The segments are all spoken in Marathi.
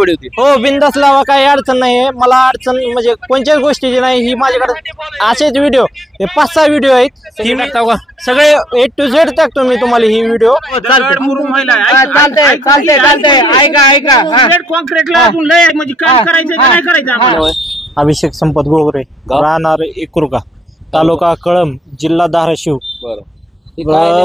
व्हिडिओ ती? हो बिंदास लावा, काही अडचण नाही. मला अडचण म्हणजे कोणत्याच गोष्टीची नाही. ही माझ्याकडे असेच व्हिडिओ 5-6 व्हिडिओ आहेत. ही सगळे A to Z टाकतो मी तुम्हाला ही व्हिडिओ. अभिषेक संपत गोगरे, राहणार एकुरका, तालुका कळंब, जिल्हा धाराशिव. बरं,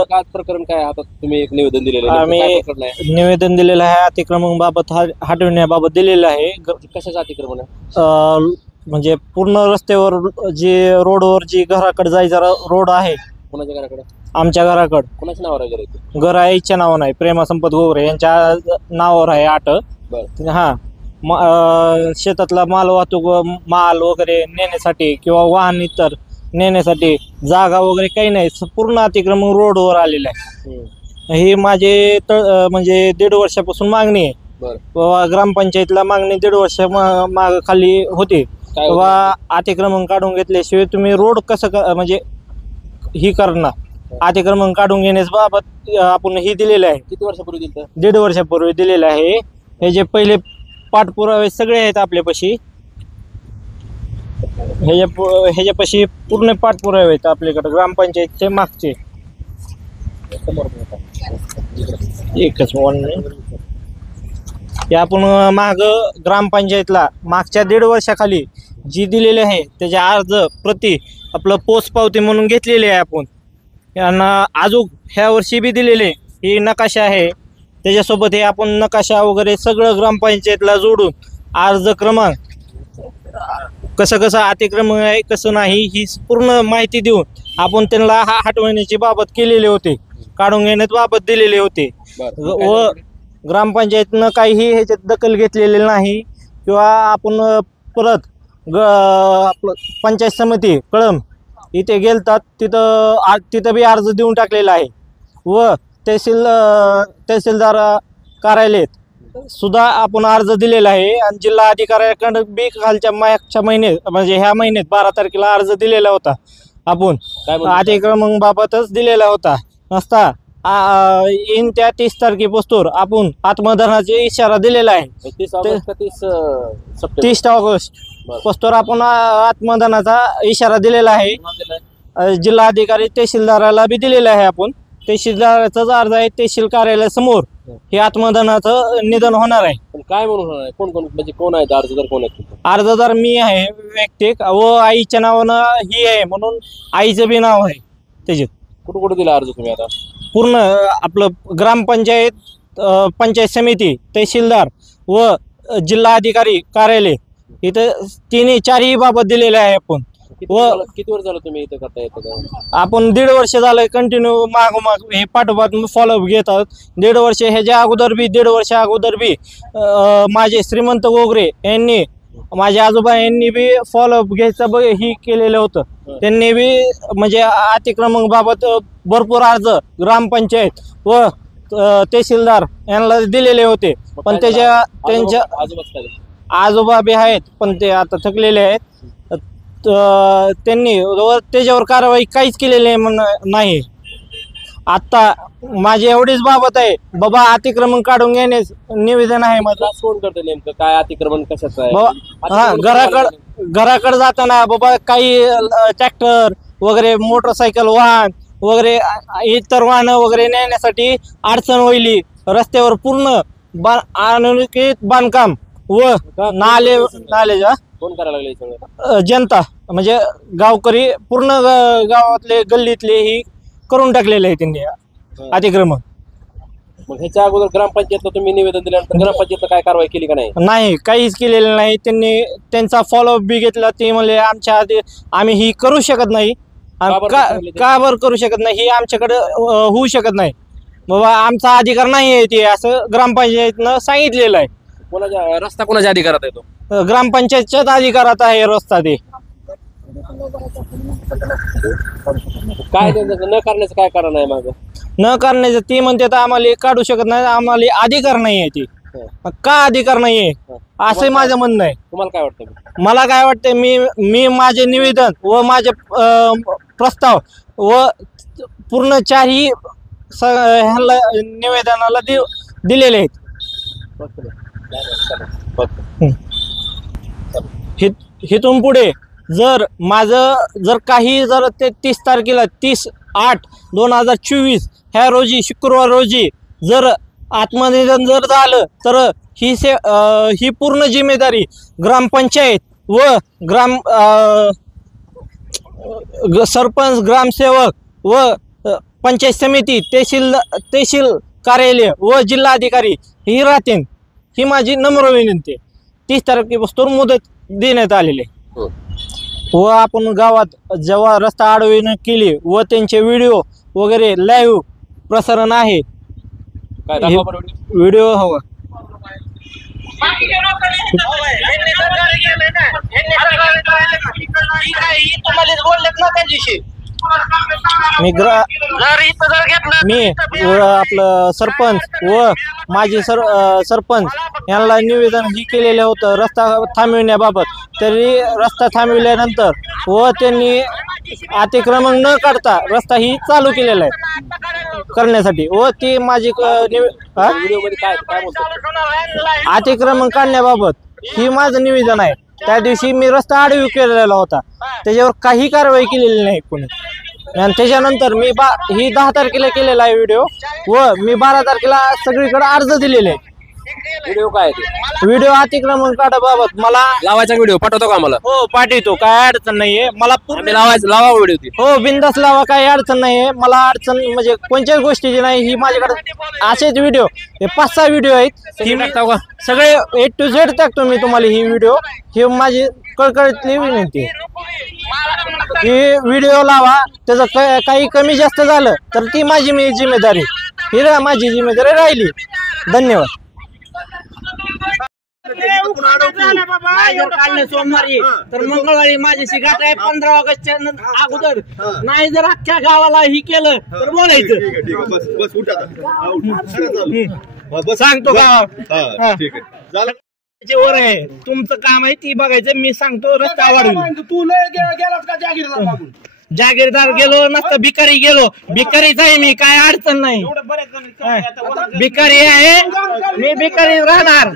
काय प्रकरण काय? आता तुम्ही एक निवेदन दिलेलं आहे, आम्ही काय प्रकरण आहे? निवेदन दिलेलं आहे, अतिक्रमण बाबत हटविण्याबाबत दिलेलं आहे. कशाचं अतिक्रमण आहे? म्हणजे पूर्ण रस्त्यावर जे रोडवर जी घराकडे जायचा रोड आहे. कोणाच्या घराकडे? आमच्या घराकडे. कोणाच्या नावावर आहे घर? घर आहे इच्छा नाव नाही, प्रेमा संपत गोगरे यांच्या नावावर आहे 8. हा, शेतातला माल वाहतूक, माल वगैरे नेण्यासाठी किंवा वाहन इतर नेण्यासाठी जागा वगैरे काही नाही. पूर्ण अतिक्रमण रोडवर आलेलं आहे. ही माझे म्हणजे 1.5 वर्षापासून मागणी आहे. ग्रामपंचायतला मागणी 1.5 वर्ष माग खाली होती. तेव्हा अतिक्रमण काढून घेतल्याशिवाय तुम्ही रोड कसं म्हणजे ही करणार. अतिक्रमण काढून घेण्याबाबत आपण ही दिलेलं आहे. किती वर्षापूर्वी दिलं? 1.5 वर्षापूर्वी दिलेलं आहे. हे जे पहिले पाठपुरावे सगळे आहेत आपल्यापाशी. ह्याच्यापाशी पूर्ण पाठपुरावे आहेत आपल्याकडे ग्रामपंचायतचे मागचे. एकच हे आपण माग ग्रामपंचायतला मागच्या 1.5 वर्षाखाली जी दिलेली आहे त्याच्या अर्ज प्रति आपलं पोच पावती म्हणून घेतलेली आहे आपण. यांना अजून ह्या वर्षी बी दिलेले ही नकाशा आहे. त्याच्यासोबत हे आपण नकाशा वगैरे सगळं ग्रामपंचायतला जोडून अर्ज क्रमांक कसं कसं अतिक्रमण आहे कसं नाही ही पूर्ण माहिती देऊन आपण त्यांना हटवण्याची बाबत केलेले होते, काढून घेण्यात बाबत दिलेले होते. व ग्रामपंचायतनं काहीही ह्याच्यात दखल घेतलेली नाही. किंवा आपण परत आपलं पंचायत समिती कळंब इथे गेलतात, तिथं बी अर्ज देऊन टाकलेला आहे. व तहसीलदार कार्यालयात सुद्धा आपण अर्ज दिलेला आहे. आणि जिल्हा अधिकाऱ्याकडे बी मागच्या महिन्यात म्हणजे ह्या महिन्यात 12 तारखेला अर्ज दिलेला होता. आपण अतिक्रमण बाबतच दिलेला होता. नसता इन त्या 30 तारखेपासून आपण आत्मदहनाचा इशारा दिलेला आहे. 30 ऑगस्ट पासून आपण आत्मदहनाचा इशारा दिलेला आहे. जिल्हा अधिकारी तहसीलदाराला बी दिलेला आहे. आपण तहसीलदाराचाच अर्ज आहे. तहसील कार्यालयासमोर हे आत्मदहनाचं निधन होणार आहे. काय म्हणून होणार आहे? कोण कोण म्हणजे कोण आहेत अर्जदार? कोण आहेत अर्जदार? मी आहे वैयक्तिक व आईच्या नावानं ही आहे म्हणून आईचं बी नाव आहे त्याच्यात. कुठं कुठं दिला अर्ज तुम्ही आता? पूर्ण आपलं ग्रामपंचायत, पंचायत समिती, तहसीलदार व जिल्हा अधिकारी कार्यालय इथं 3-4 बाबत दिलेले आहे आपण. व किती वर्ष झालं तुम्ही इथं करता येतं? आपण 1.5 वर्ष झालंय कंटिन्यू मागोमाग हे पाठोपाठ फॉलोअप घेत आहोत. 1.5 वर्ष ह्याच्या अगोदर बी 1.5 वर्ष अगोदर बी माझे श्रीमंत गोगरे यांनी माझे आजोबा यांनी बी फॉलोअप घ्यायचं ही केलेलं होतं. त्यांनी बी म्हणजे अतिक्रमण बाबत भरपूर अर्ज ग्रामपंचायत व तहसीलदार यांना दिलेले होते. पण त्यांच्या आजोबा बी आहेत पण ते आता थकलेले आहेत. त्यांनी त्याच्यावर कारवाई काहीच केलेली नाही. आता माझी एवढीच बाबत आहे बाबा, अतिक्रमण काढून घेणे निवेदन आहे माझं. कोण करते नेमकं? काय अतिक्रमण कशाचं आहे? घराकडे जाताना बाबा काही ट्रॅक्टर वगैरे, मोटरसायकल वाहन वगैरे, इतर वाहन वगैरे नेण्यासाठी अडचण होईल. रस्त्यावर पूर्ण अनुचित बांधकाम व नाले कोण करायला लागले सगळं? जनता म्हणजे गावकरी पूर्ण गावातले गल्लीतले ही करून टाकलेले आहे त्यांनी अतिक्रमण. मग ह्याच्या अगोदर ग्रामपंचायतला तुम्ही निवेदन दिल्यानंतर ग्रामपंचायतला काय कारवाई केली का नाही? नाही, काहीच केलेलं नाही. त्यांनी त्यांचा फॉलोअप बी घेतला. ते म्हणले आमच्या आधी आम्ही ही करू शकत नाही. का बरं करू शकत नाही? ही आमच्याकडे होऊ शकत नाही बाबा, आमचा अधिकार नाही आहे ते, असं ग्रामपंचायतनं सांगितलेलं आहे. कोणाच्या रस्ता कोणाच्या अधिकारात आहे तो? ग्रामपंचायतच्याच अधिकारात आहे रस्ता. ते काय न करण्याचं काय कारण आहे? माझं न करण्याचं ते म्हणते तर आम्हाला काढू शकत नाही, आम्हाला अधिकार नाही आहे. ते का अधिकार नाही आहे असे माझं म्हणणं आहे. तुम्हाला काय वाटतं? मला काय वाटतं, मी माझे निवेदन व माझे प्रस्ताव व पूर्ण 4ही ह्याला निवेदनाला दिलेले आहेत. हिथून पुढे जर काही ते 30 तारखेला 30/8/2024 ह्या रोजी शुक्रवार रोजी जर आत्मनिर्भर जर झालं तर ही पूर्ण जिम्मेदारी ग्रामपंचायत व सरपंच ग्रामसेवक व पंचायत समिती तहसील कार्यालय व जिल्हाधिकारी ही राहतील. ही माझी नम्र विनंती आहे. 30 तारखेपासून मुदत देण्यात आलेली आहे. व आपण गावात जेव्हा रस्ता आडवणी केली व त्यांचे व्हिडिओ वगैरे लाईव्ह प्रसारण आहे. व्हिडिओ हवा मी आपलं सरपंच व माझे सरपंच यांना निवेदन ही केलेलं होतं रस्ता थांबविण्याबाबत. तरी रस्ता थांबविल्यानंतर व त्यांनी अतिक्रमण न करता रस्ता ही चालू केलेला आहे करण्यासाठी. व ती माझी अतिक्रमण काढण्याबाबत ही माझं निवेदन आहे. त्या दिवशी मी रस्ता आडवी केलेला होता, त्याच्यावर काही कारवाई केलेली नाही कोणी. आणि त्याच्यानंतर मी ही 10 तारखेला केलेला आहे व्हिडिओ व मी 12 तारखेला सगळीकडे अर्ज दिलेले आहे. व्हिडिओ काय व्हिडिओ अतिक्रमण काढाबाबत मला लावायचा व्हिडिओ पाठवतो का आम्हाला? हो पाठवतो, काय अडचण नाहीये मला. लावा व्हिडिओ ती. हो बिंदास लावा, काही अडचण नाहीये मला. अडचण म्हणजे कोणत्याच गोष्टीची नाही. ही माझ्याकडे असेच व्हिडिओ हे 5-6 व्हिडिओ आहेत. ही सगळे A to Z टाकतो मी तुम्हाला. ही व्हिडिओ ही माझी कळकळीतली विनंती आहे. ही व्हिडिओ लावा. त्याचं काही कमी जास्त झालं तर ती माझी जिम्मेदारी, ही माझी जिम्मेदारी राहिली. धन्यवाद. सोमवारी तर मंगळवारी माझ्याशी गाठ आहे 15 ऑगस्टच्या अगोदर. नाही जर अख्ख्या गावाला ही केलं तर बोलायचं. सांगतो वर आहे तुमचं काम आहे ती बघायचं. मी सांगतो रस्ता वाढवून. तू गेलास का जागीरदार? जागीरदार गेलो नसतं, भिकारी गेलो. भिकारीच आहे मी, काय अडचण नाही. भिकारी आहे मी, भिकारी राहणार.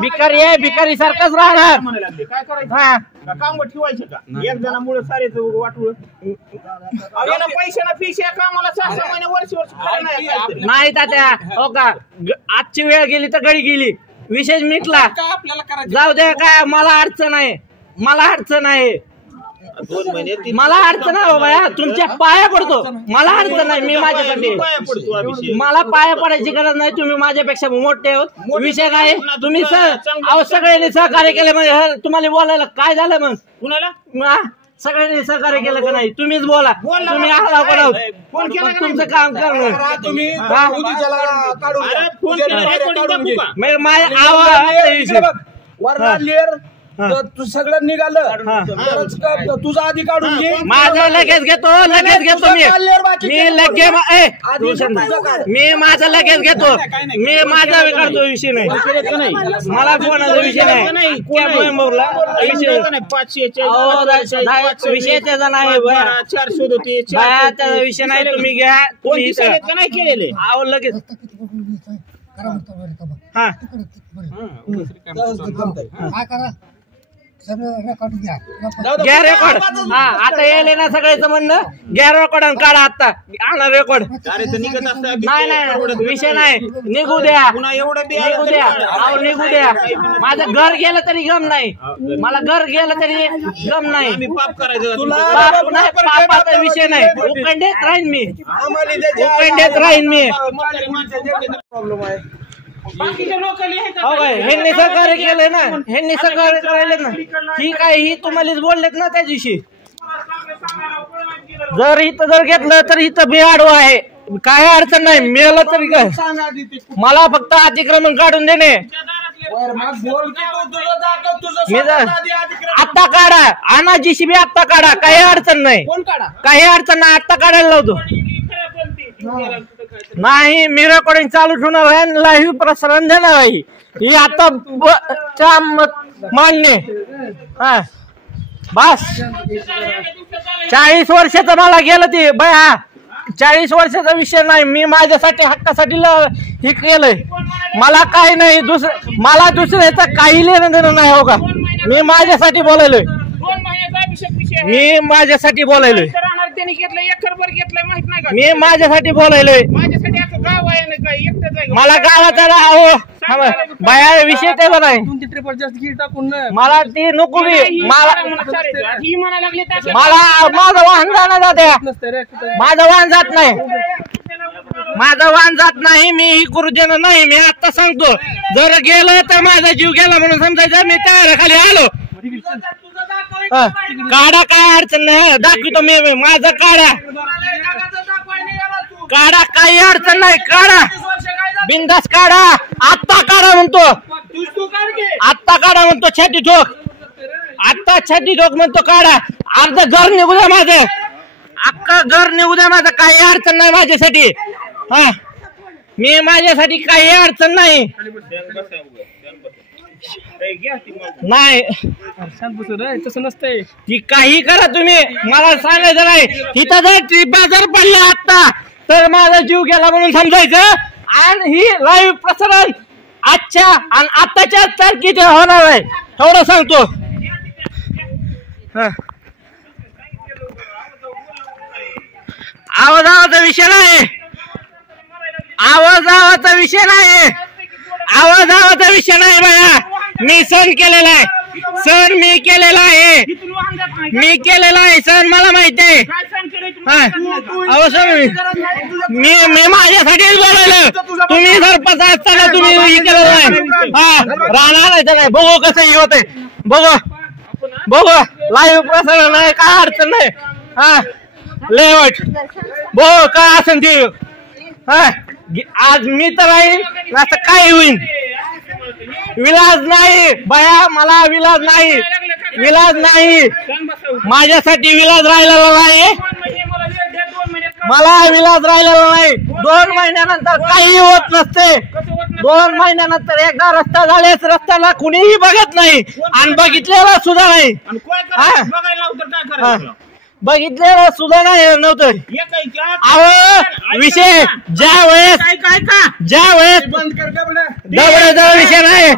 भिकारी आहे, भिकारी सारखंच राहणार. काय करायचं? काम ठेवायचे का? एक जणामुळे सारे वाटूळ पैशाला फीस या कामाला 6-6 महिने वर्ष नाही तात्या. हो का, आजची वेळ गेली तर गडी गेली, विषय मिटला. जाऊ द्या, काय मला अडचण आहे. मला अडचण आहे. 2 महिने मला अडचण आहे बाबा. तुमच्या पाया पडतो. मला अडचण नाही. मी माझ्यासाठी मला पाया पडायची गरज नाही. तुम्ही माझ्यापेक्षा मोठे आहोत. विषय काय तुम्ही सगळ्यांनी सहकार्य केले म्हणजे तुम्हाला बोलायला काय झालं मग? कुणाला सगळ्यांनी सहकार्य केलं का नाही? तुम्हीच बोला. तुम्ही आला तुमचं काम करणार. तुम्ही माझ्या आवाज तू सगळं निघालं तुझं आधी काढून घे. माझं लगेच घेतो मी माझं लगेच घेतो. मी माझा काढतो. विषय नाही मला कोणाचा विषय नाही. विषय त्याचा नाही. 400 विषय नाही. तुम्ही घ्या. तुम्ही नाही केलेले आहो लगेच. हा घ्या रेकॉर्ड. हा आता यायले ना सगळ्याचं म्हणणं. घ्या रेकॉर्ड आणि काढा. आता आणा रेकॉर्ड. नाही विषय नाही. निघू द्या. निघू द्या. अहो निघू द्या. माझं घर गेलं तरी गम नाही. मला घर गेलं तरी गम नाही. पापाचा विषय नाही. उकंडेत राहीन मी. उकंडेत राहीन मी. ह्यांनी सहकार्य केलंय ना. ह्यांनी सहकार्य करायला ना. ही काय ही तुम्हालाच बोललेत ना त्या दिवशी. जर इथं घेतलं तर इथं बेआडवा आहे. काय अडचण नाही. मिळालं तरी काय. मला फक्त अतिक्रमण काढून देणे. आत्ता काढा. आणा JCB आत्ता काढा. काही अडचण नाही. काही अडचण नाही. आत्ता काढायला लावतो. नाही मी रेकॉर्डिंग चालू ठेवणार आहे. लाईव्ह प्रसारण देणार आहे. ही आता मान्य. हा बस 40 वर्षाचं मला गेलं ते बया. 40 वर्षाचा विषय नाही. मी माझ्यासाठी हक्कासाठी हे केलंय. मला काही नाही मला दुसऱ्याचं काही लेणं देणं नाही हो का. मी माझ्यासाठी बोलायलोय. 2 महिन्याचा अभिषेक विषय मी माझ्यासाठी बोलायलोय. राहणार त्यांनी घेतलं एकरभर घेतलंय माहित नाही का. मी माझ्यासाठी बोलायलोय. माझ्यासाठी असं गाव आहे ना काय एकटंच आहे. मला गावाचा अहो बाया विषय त्याचा नाही. मला ती नको बी. मला ही म्हणा लागली माझं वाहन जाणं जाते. माझं वाहन जात नाही. माझं वाहन जात नाही. मी ही करू देणार नाही. मी आता सांगतो जर गेलं तर माझा जीव गेला म्हणून समजायचं. मी त्या खाली आलो. काढा काय अडचण नाही. दाखवतो मी माझा काढा. काढा काही अडचण नाही. काढा बिंदास काढा. आत्ता काढा म्हणतो. आत्ता काढा म्हणतो. छाती ठोक. आत्ता छाती ठोक म्हणतो. काढा. अर्ध घर निघू द्या माझं. अख्खं घर निघू द्या माझं. काही अडचण नाही माझ्यासाठी. हा मी माझ्यासाठी काही अडचण नाही. नाही तसं नसतंय. ती काही करा तुम्ही. मला सांगायचं नाही. इथं जर ट्रिपा जर पडला आता तर माझा जीव गेला म्हणून समजायचं. आणि ही लाईव्ह प्रसारण आजच्या आणि आताच्या तारखेचे होणार आहे एवढं सांगतो. आवाजाचा विषय नाही. आवाजाचा विषय नाही. आवाजाचा विषय नाही बघा. मी सण केलेला आहे. सण मी केलेला आहे. मी केलेला आहे सण. मला माहिती आहे. मी माझ्यासाठीच बोलायला. तुम्ही सरपंच असताना तुम्ही हे केलं नाही. राहणार नाही काय. बघू कसं होत आहे. बघू लाईव्ह प्रसारण आहे. काय अडचण नाही. लय वाईट बघू काय असेल ते. आज मी तर राहील असं काय होईल. विलाज नाही बया. मला विलाज नाही. विलाज नाही. माझ्यासाठी विलाज राहिलेला नाही. मला विलाज राहिलेला नाही. 2 महिन्यानंतर काही होत नसते. 2 महिन्यानंतर एकदा रस्ता झाल्यास रस्त्याला कुणीही बघत नाही. आणि बघितलेला सुद्धा नाही. बघितलेलं सुद्धा नाही नव्हतं. अहो विषय ज्या वेळेस दबड्याचा विषय नाही.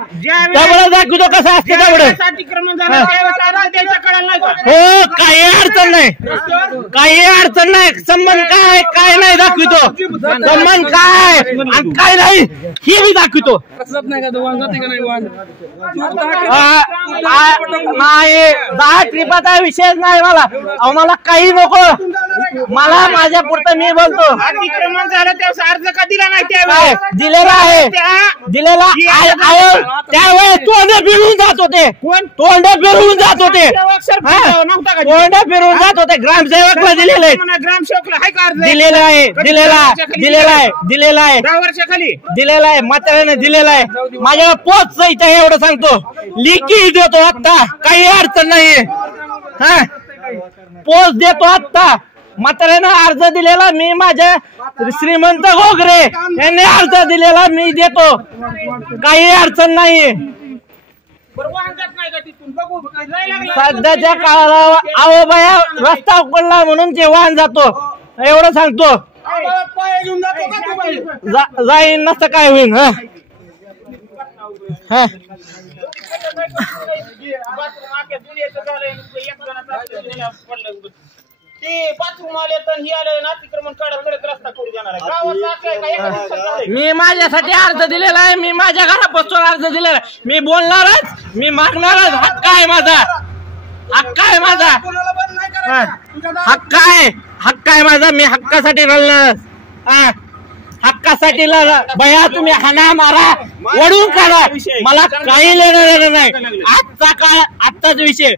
दबड दाखवतो कसं असते दबड. हो काही अडचण नाही. काही अडचण नाही. संबंध काय काय नाही दाखवितो. संबंध काय आणि काय नाही हे मी दाखवितो. नाही 10 ट्रिपाचा विषयच नाही. मला काही नको. मला माझ्या पुरतं मी बोलतो. अतिक्रमण झालं त्यावेळेस अर्ज का दिला नाही. त्यावेळेस दिलेला आहे. दिलेला त्यावेळेस तोंड फिरवून जात होते. तोंड फिरवून जात होते. तोंड फिरवून जात होते. ग्रामसेवकला दिलेलं आहे. ग्रामसेवकला आहे का अर्ज. दिलेला आहे. दिलेला आहे. दिलेला आहे. 10 वर्षाखाली दिलेला आहे. म्हाताऱ्याने दिलेला आहे. माझ्याला पोच इथं एवढं सांगतो. लिखी देतो आता. काही अडचण नाहीये. पोच देतो आता. म्हाताऱ्यानं अर्ज दिलेला. मी माझ्या श्रीमंत घोगरे यांनी अर्ज दिलेला. मी देतो. काही अडचण नाही. सध्याच्या काळाला अहो बाया रस्ता उघडला म्हणून ते वाहन जातो. एवढं सांगतो. जाईन नसतं काय होईल. मी माझ्यासाठी अर्ज दिलेला आहे. मी माझ्या घरापासून अर्ज दिलेला आहे. मी बोलणारच. मी मागणारच. हक्क आहे माझा. हक्क आहे माझा. हक्क आहे. हक्क आहे माझा. मी हक्कासाठी लढणार. हक्कासाठी बया तुम्ही हाना मारा ओढून काढा. मला काही लेणं नाही. आजचा काळ आजचाच विषय.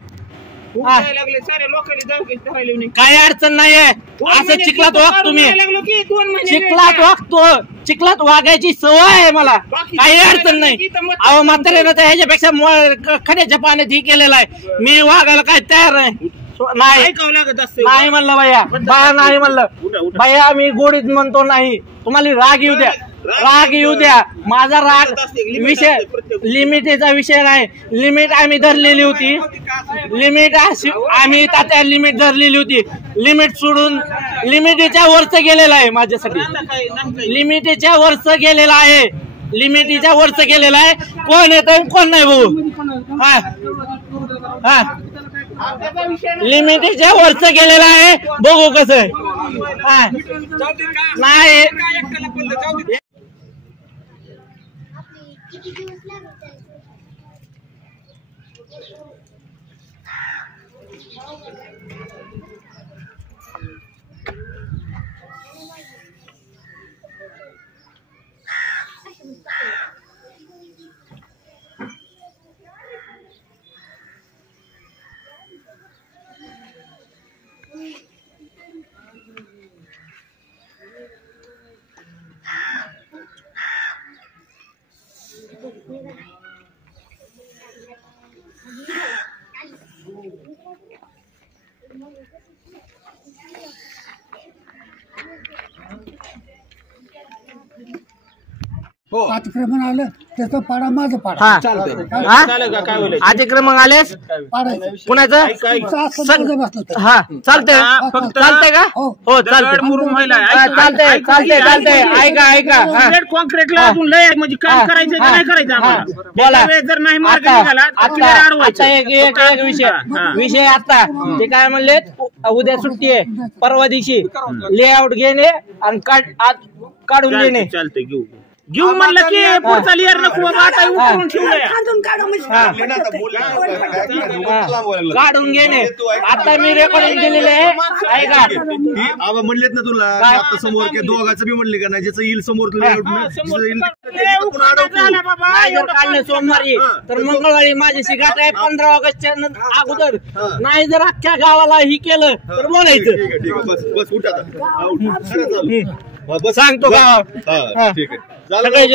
काही अडचण नाहीये. असं चिखलात वाग तुम्ही. चिखलात वागतो. चिखलात वागायची सवय आहे मला. काही अडचण नाही. अहो म्हाताऱ्यानं तर ह्याच्यापेक्षा खड्याच्या पाण्यात ही केलेलं आहे. मी वागायला काय तयार आहे. नाही म्हणलं भैया. बाया नाही म्हणलं भैया. मी गोडीत म्हणतो नाही. तुम्हाला राग येऊ द्या. राग येऊ द्या. माझा राग विषय लिमिटेचा विषय नाही. लिमिट आम्ही धरलेली होती. लिमिट आम्ही त्या लिमिट धरलेली होती. लिमिट सोडून लिमिटेच्या वरच गेलेला आहे. माझ्यासाठी लिमिटेच्या वरच गेलेला आहे. लिमिटीच्या वरच केलेलं आहे. कोण येतं कोण नाही बघू. हा हा त्याचा विषय नाही. लिमिटीच्या वरच केलेलं आहे, बघू कसं आहे. हा नाही अतिक्रमण आलं त्याचा पाडा माझा पाडा हा झालं का? काय बोलायचं? अतिक्रमण आलेस पाडायचं कुणाचं बसलं हा चालतंय चालतंय का हो. हो चालतंय मुरुम व्हायला. हा, चालतंय चालतंय चालतंय ऐका ऐका हा. कॉन्क्रीटला अजून लय म्हणजे काम करायचं का नाही करायचं आम्हाला. बोला. त्याच्या वेळेस जर नाही मार्ग आता निघाला तर clear आता अडवायचं. आता एक विषय आता ते काय म्हणले, उद्या सुट्टी आहे, परवा दिवशी लेआउट घेणे आणि काढून देणे. चालतंय घेऊ म्हणलं की पुढचा लिअर नको बाबा, आता उकरून ठेवलंय. काढून घेणे. आता मी रेकॉर्डिंग केलेले आहे ऐका. आबा म्हणलेत ना तुला काय? आता समोर काय दोघांचं बी म्हणले का नाही, ज्याचं येईल समोर तुला झालं बाबा, नाही जर एवढं काढलं सोमवारी तर मंगळवारी माझ्याशी गाठ आहे 15 ऑगस्टच्या अगोदर. नाही जर अख्ख्या गावाला ही केलं तर बोलायचं. ठीक आहे बस बस उठ आता. हा, उठ. खरं चालू. हा, बस सांगतो बस. गावात. हा, ठीक आहे झालं. सगळे